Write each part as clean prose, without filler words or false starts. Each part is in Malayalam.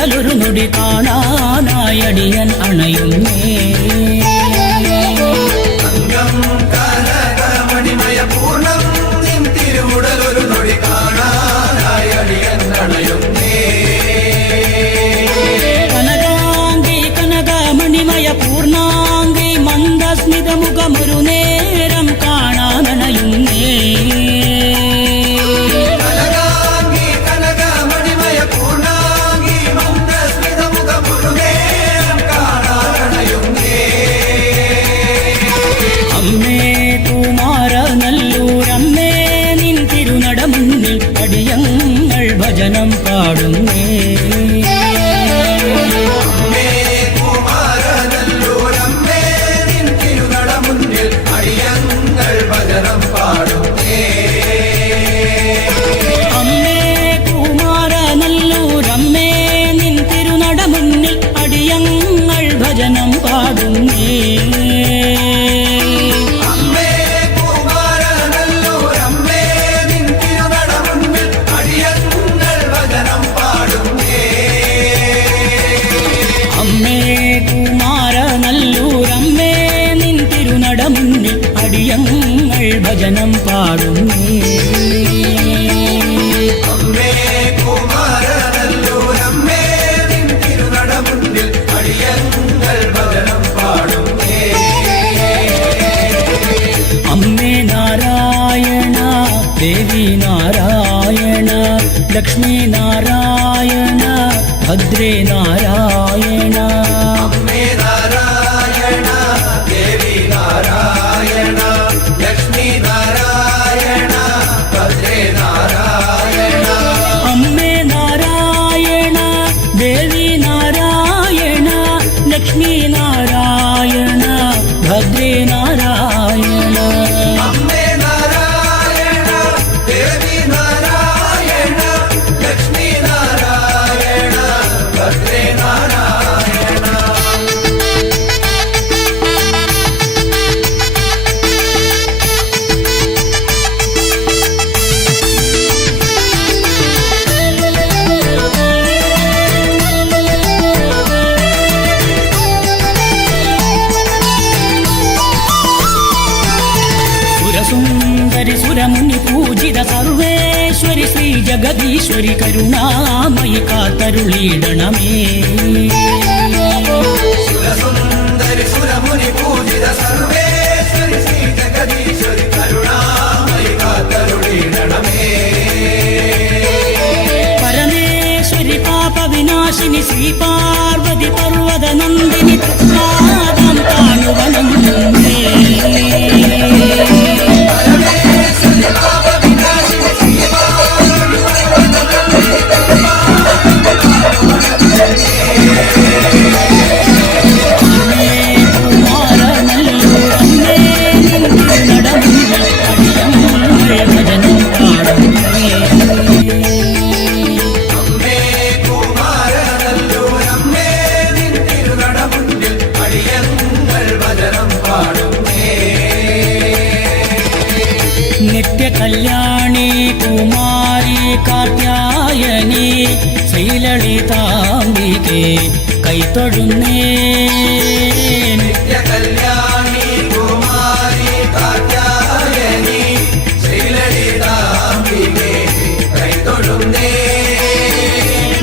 തിരുവുടലൊരു നൊടി കാണാനായടിയൻ അണയുന്നേ. കനകാംഗി കനകമണിമയ പൂർണാംഗി മന്ദസ്മിത മുഖമൊരു നേരം കാണാനണയുന്നേ. അമ്മേ കുമാരനല്ലൂരമ്മേ നിൻ തിരുനടമുന്നിൽ അടിയങ്ങൾ ഭജനം പാടുന്നേ. അമ്മേ കുമാരനല്ലൂരമ്മേ നിൻ തിരുനടമുന്നിൽ അടിയങ്ങൾ ഭജനം പാടുന്നേ. അടിയങ്ങൾ ഭജനം പാടുന്നേ. അമ്മേ കുമാരനല്ലൂരമ്മേ നിൻ തിരുനടമുന്നിൽ അടിയങ്ങൾ ഭജനം പാടുന്നേ. അമ്മേ നാരായണ ദേവി നാരായണ ലക്ഷ്മി നാരായണ ഭദ്രേ നാരായണ. അമ്മേ നാരായണ ദേവി നാരായണ ലക്ഷ്മി നാരായണ ഭദ്രേ നാരായണ. അമ്മേ നാരായണ ദേവി നാരായണ ലക്ഷ്മി നാരായണ ഭദ്രേ നാരായണ. അമ്മേ നാരായണ ദേവി നാരായണ ലക്ഷ്മി നാരായണ ഭദ്രേ നാരായണ. സുരസുന്ദരി സുരമുനി പൂജിത സർവേശ്വരി ശ്രീ ജഗദീശ്വരി കരുണാമയി കാത്തരുളിയിടണമേ. സുരസുന്ദരി സുരമുനി പൂജിത സർവേശ്വരി ശ്രീ ജഗദീശ്വരി കരുണാമയി കാത്തരുളിയിടണമേ. പരമേശ്വരി പാപ വിനാശിനി ശ്രീ പാർവതി പർവ്വത നന്ദിനി പാദം കാണുവനേ. നിത്യകല്യാണി കുമാരി കാർത്യായനി ശ്രീലളിതാംബികെ കൈതൊഴുന്നേ. നിത്യകല്യാണി കുമാരി കാർത്യായനി ശ്രീലളിതാംബികെ കൈതൊഴുന്നേ.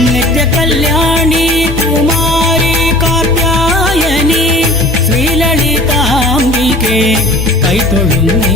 നിത്യകല്യാണി കുമാരി കാർത്യായനി ശ്രീലളിതാംബികെ കൈതൊഴുന്നേ.